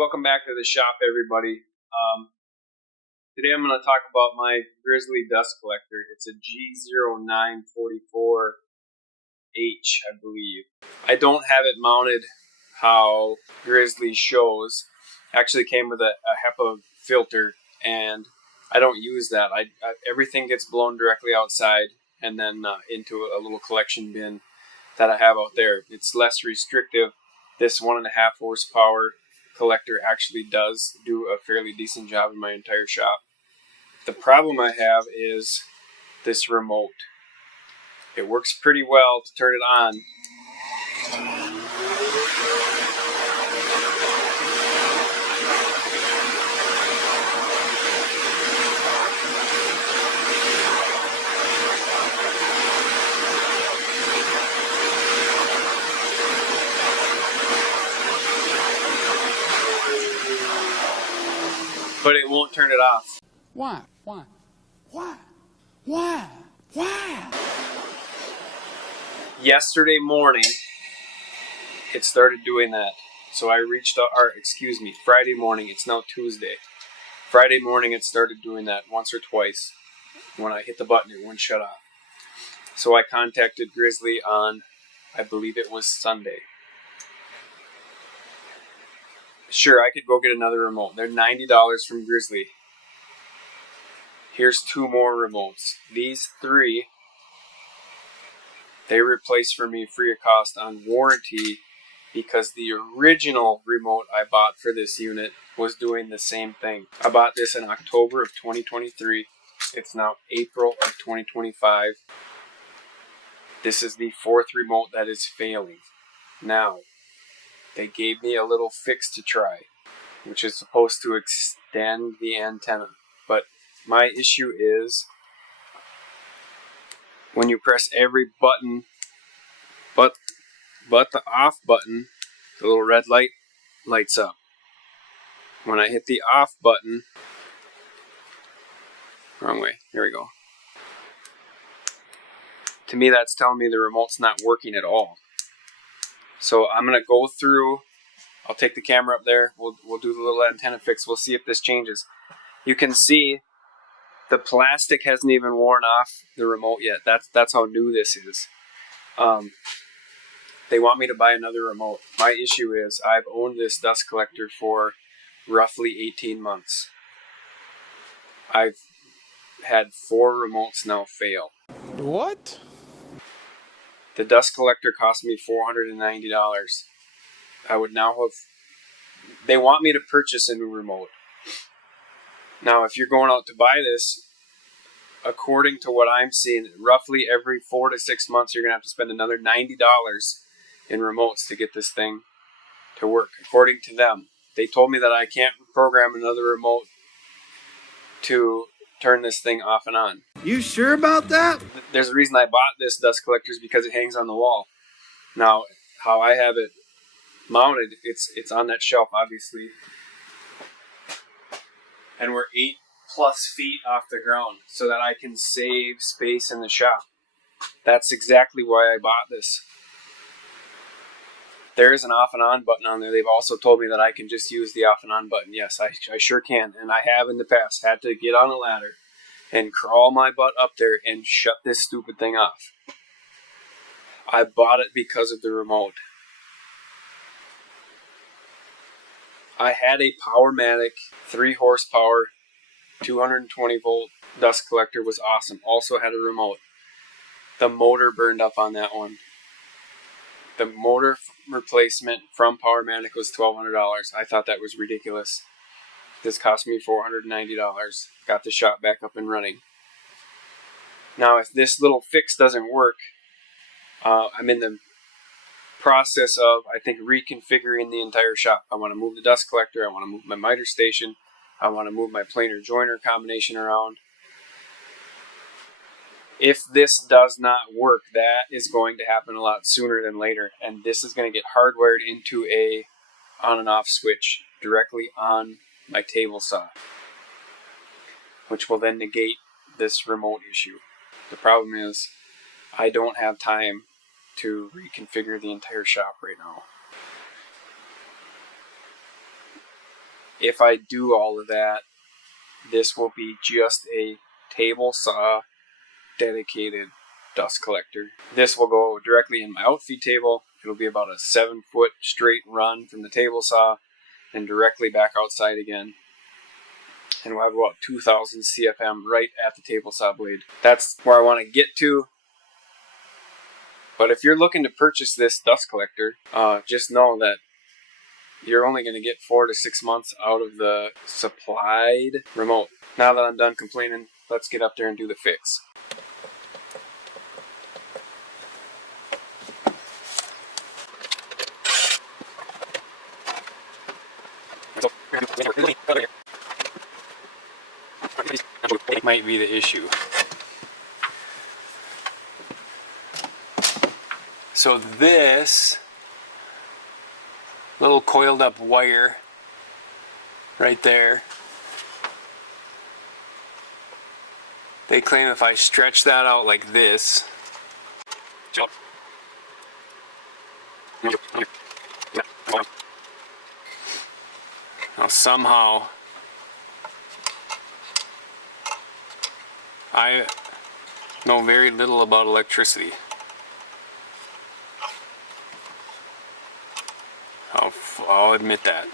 Welcome back to the shop, everybody. Today I'm going to talk about my Grizzly Dust Collector. It's a G0944H, I believe. I don't have it mounted how Grizzly shows. Actually came with a HEPA filter, and I don't use that. Everything gets blown directly outside and then into a little collection bin that I have out there. It's less restrictive. This 1.5 horsepower collector actually does do a fairly decent job in my entire shop. The problem I have is this remote. It works pretty well to turn it on. But it won't turn it off. Why? Yesterday morning, it started doing that. So I reached out, Friday morning, it's now Tuesday. Friday morning, it started doing that once or twice. When I hit the button, it wouldn't shut off. So I contacted Grizzly on, I believe it was Sunday. Sure, I could go get another remote. They're $90 from Grizzly. Here's 2 more remotes. These 3, they replaced for me free of cost on warranty because the original remote I bought for this unit was doing the same thing. I bought this in October of 2023. It's now April of 2025. This is the 4th remote that is failing. Now, they gave me a little fix to try, which is supposed to extend the antenna. But my issue is when you press every button but the off button, the little red light lights up. When I hit the off button, wrong way, here we go. To me, that's telling me the remote's not working at all. So I'm going to go through, I'll take the camera up there, we'll do the little antenna fix, we'll see if this changes. You can see the plastic hasn't even worn off the remote yet. That's how new this is. They want me to buy another remote. My issue is I've owned this dust collector for roughly 18 months. I've had 4 remotes now fail. What? The dust collector cost me $490. I would now have... They want me to purchase a new remote. Now, if you're going out to buy this, according to what I'm seeing, roughly every 4 to 6 months, you're going to have to spend another $90 in remotes to get this thing to work. According to them, they told me that I can't program another remote to turn this thing off and on. You sure about that? There's a reason I bought this dust collector, is because it hangs on the wall. Now, how I have it mounted, it's on that shelf, obviously. And we're 8+ feet off the ground so that I can save space in the shop. That's exactly why I bought this. There is an off and on button on there. They've also told me that I can just use the off and on button. Yes, I sure can. And I have in the past had to get on a ladder and crawl my butt up there and shut this stupid thing off. I bought it because of the remote. I had a Powermatic 3 horsepower 220 volt dust collector, was awesome. Also had a remote. The motor burned up on that one. The motor replacement from Powermatic was $1,200. I thought that was ridiculous. This cost me $490. Got the shop back up and running. Now, if this little fix doesn't work, I'm in the process of, I think, reconfiguring the entire shop. I want to move the dust collector. I want to move my miter station. I want to move my planer joiner combination around. If this does not work, that is going to happen a lot sooner than later, and this is going to get hardwired into a on and off switch directly on my table saw, which will then negate this remote issue. The problem is I don't have time to reconfigure the entire shop right now. if I do all of that, this will be just a table saw dedicated dust collector. This will go directly in my outfeed table. It'll be about a 7-foot straight run from the table saw and directly back outside again. And we'll have about 2,000 CFM right at the table saw blade. That's where I want to get to. But if you're looking to purchase this dust collector, just know that you're only going to get 4 to 6 months out of the supplied remote. Now that I'm done complaining, let's get up there and do the fix. Might be the issue. So this little coiled up wire right there, they claim if I stretch that out like this, now somehow I know very little about electricity. I'll admit that.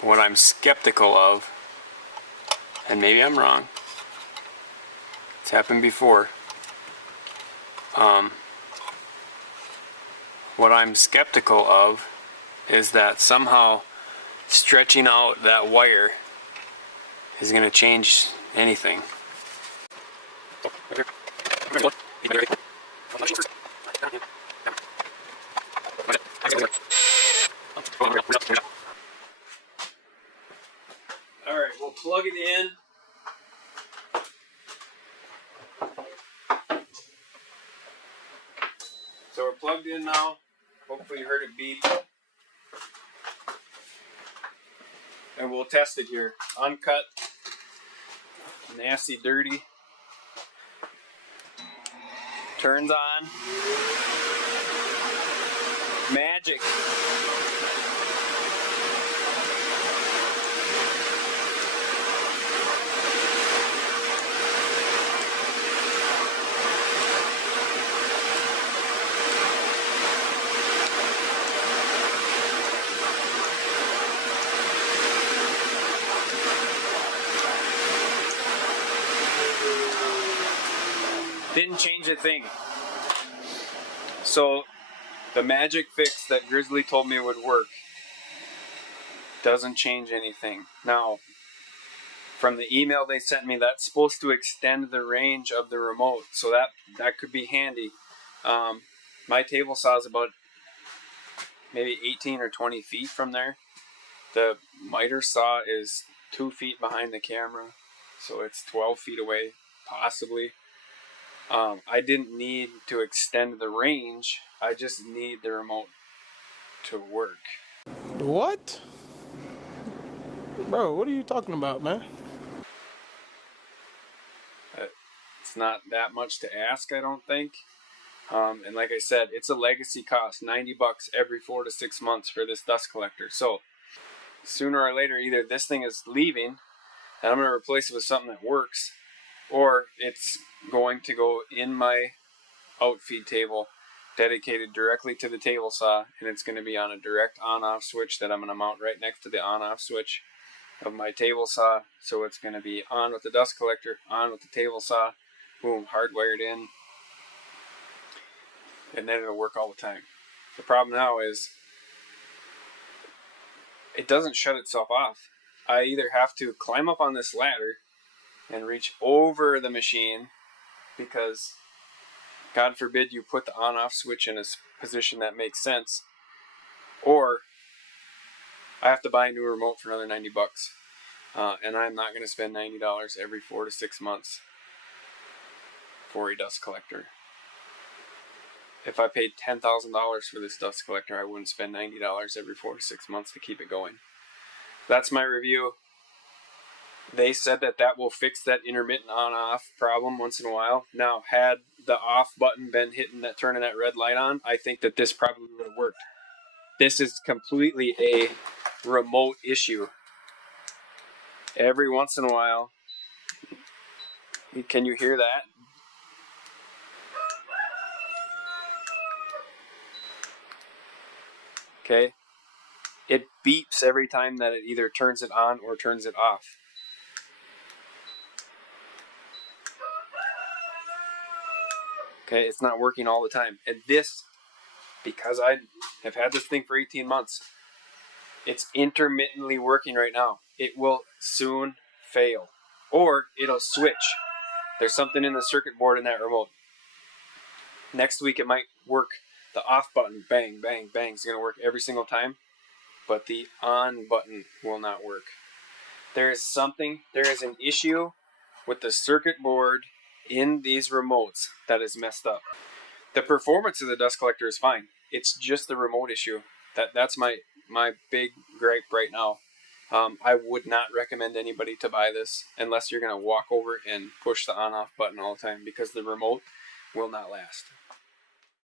What I'm skeptical of, and maybe I'm wrong, it's happened before, what I'm skeptical of is that somehow stretching out that wire is going to change anything. Alright, we'll plug it in. So we're plugged in now. Hopefully you heard it beep. And we'll test it here. Uncut, nasty, dirty. Turns on. Magic. Didn't change a thing. So the magic fix that Grizzly told me would work doesn't change anything. Now, from the email they sent me, that's supposed to extend the range of the remote, so that could be handy. My table saw is about maybe 18 or 20 feet from there. The miter saw is 2 feet behind the camera, so it's 12 feet away, possibly. I didn't need to extend the range, I just need the remote to work. What? Bro, what are you talking about, man? It's not that much to ask, I don't think. And like I said, it's a legacy cost, $90 every 4 to 6 months for this dust collector. So sooner or later, either this thing is leaving and I'm going to replace it with something that works, or it's going to go in my outfeed table dedicated directly to the table saw, and it's going to be on a direct on-off switch that I'm going to mount right next to the on-off switch of my table saw. So it's going to be on with the dust collector, on with the table saw, boom, hardwired in, and then it'll work all the time. The problem now is it doesn't shut itself off. I either have to climb up on this ladder and reach over the machine, because God forbid you put the on-off switch in a position that makes sense, or I have to buy a new remote for another $90. And I'm not going to spend $90 every 4 to 6 months for a dust collector. If I paid $10,000 for this dust collector, I wouldn't spend $90 every 4 to 6 months to keep it going. That's my review. They said that will fix that intermittent on-off problem once in a while. Now, had the off button been turning that red light on, I think that this probably would have worked. This is completely a remote issue. Every once in a while, can you hear that? Okay. It beeps every time that it either turns it on or turns it off. Okay, it's not working all the time. And this, because I have had this thing for 18 months, it's intermittently working right now. It will soon fail. Or it'll switch. There's something in the circuit board in that remote. Next week it might work. The off button, bang, bang, bang, is going to work every single time. But the on button will not work. There is an issue with the circuit board in these remotes that is messed up. The performance of the dust collector is fine. It's just the remote issue. That's my big gripe right now. I would not recommend anybody to buy this unless you're going to walk over and push the on-off button all the time, because the remote will not last.